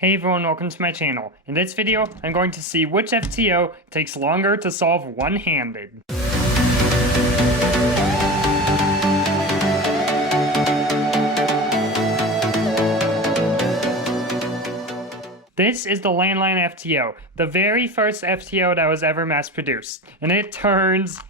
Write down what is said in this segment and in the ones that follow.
Hey everyone, welcome to my channel. In this video, I'm going to see which FTO takes longer to solve one-handed. This is the LanLan FTO, the very first FTO that was ever mass-produced, and it turns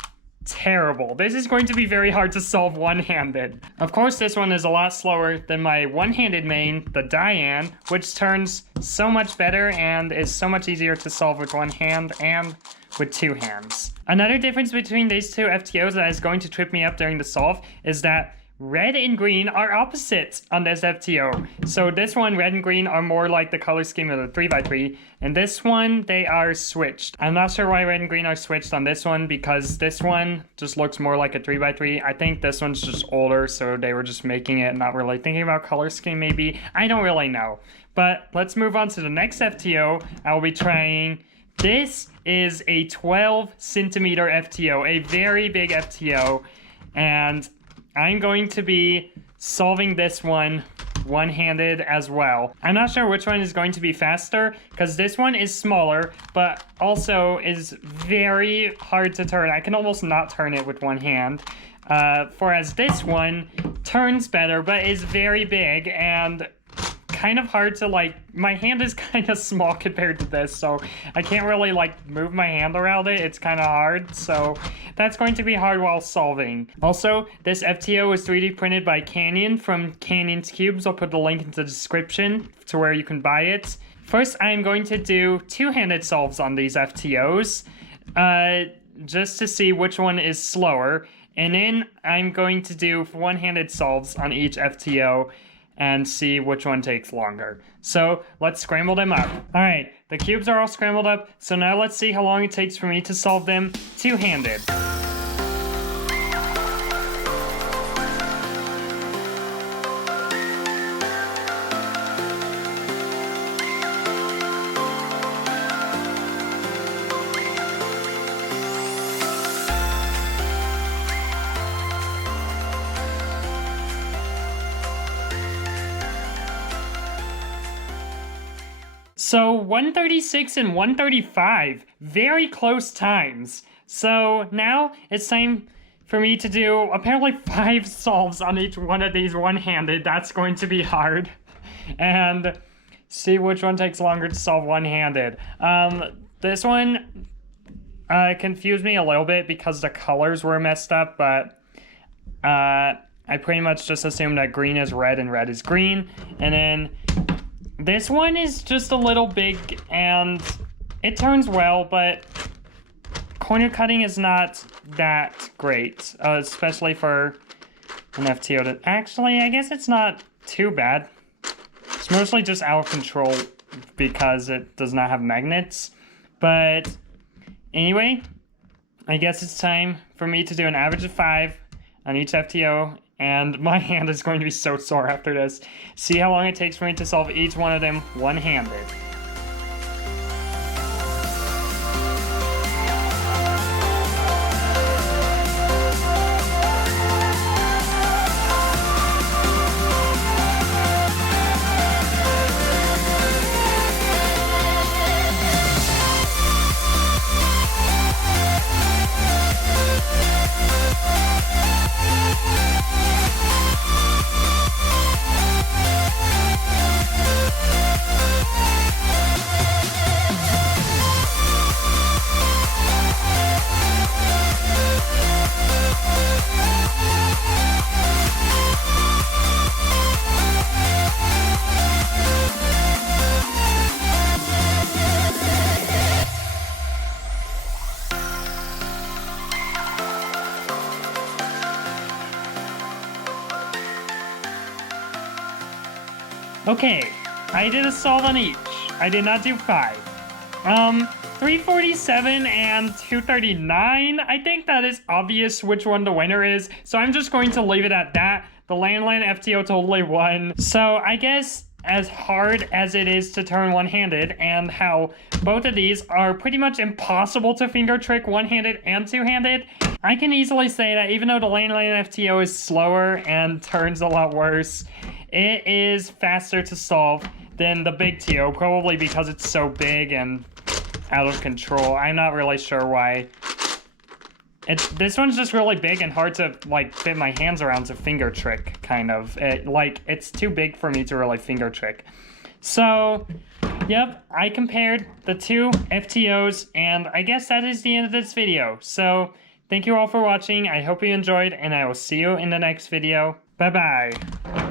terrible. This is going to be very hard to solve one-handed. Of course, this one is a lot slower than my one-handed main, the Diane, which turns so much better and is so much easier to solve with one hand and with two hands. Another difference between these two FTOs that is going to trip me up during the solve is that red and green are opposites on this FTO. So this one, red and green, are more like the color scheme of the 3x3, and this one, they are switched. I'm not sure why red and green are switched on this one, because this one just looks more like a 3x3. I think this one's just older, so they were just making it, not really thinking about color scheme maybe. I don't really know. But let's move on to the next FTO I'll be trying. This is a 12 centimeter FTO, a very big FTO, and I'm going to be solving this one one-handed as well. I'm not sure which one is going to be faster, because this one is smaller, but also is very hard to turn. I can almost not turn it with one hand. Whereas this one turns better, but is very big and kind of hard to, like, my hand is kind of small compared to this, so I can't really, like, move my hand around it. It's kind of hard, so that's going to be hard while solving. Also, this FTO was 3D printed by Canyon from Canyon's Cubes. I'll put the link in the description to where you can buy it. First, I'm going to do two-handed solves on these FTOs, just to see which one is slower, and then I'm going to do one-handed solves on each FTO and see which one takes longer. So let's scramble them up. All right, the cubes are all scrambled up, so now let's see how long it takes for me to solve them two-handed. So 136 and 135, very close times. So now it's time for me to do apparently 5 solves on each one of these one-handed. That's going to be hard. And see which one takes longer to solve one-handed. This one confused me a little bit because the colors were messed up, but I pretty much just assumed that green is red and red is green. And then this one is just a little big and it turns well, but corner cutting is not that great, especially for an FTO that actually, I guess it's not too bad. It's mostly just out of control because it does not have magnets. But anyway, I guess it's time for me to do an average of 5 on each FTO. And my hand is going to be so sore after this. See how long it takes for me to solve each one of them one-handed. Okay, I did a solve on each. I did not do 5. 347 and 239. I think that is obvious which one the winner is, so I'm just going to leave it at that. The LanLan FTO totally won. So I guess as hard as it is to turn one-handed, and how both of these are pretty much impossible to finger trick one-handed and two-handed, I can easily say that even though the LanLan FTO is slower and turns a lot worse, it is faster to solve than the BigTO, probably because it's so big and out of control. I'm not really sure why. This one's just really big and hard to, like, fit my hands around to finger trick, kind of. It's too big for me to really finger trick. So, yep, I compared the two FTOs, and I guess that is the end of this video. So, thank you all for watching. I hope you enjoyed, and I will see you in the next video. Bye-bye.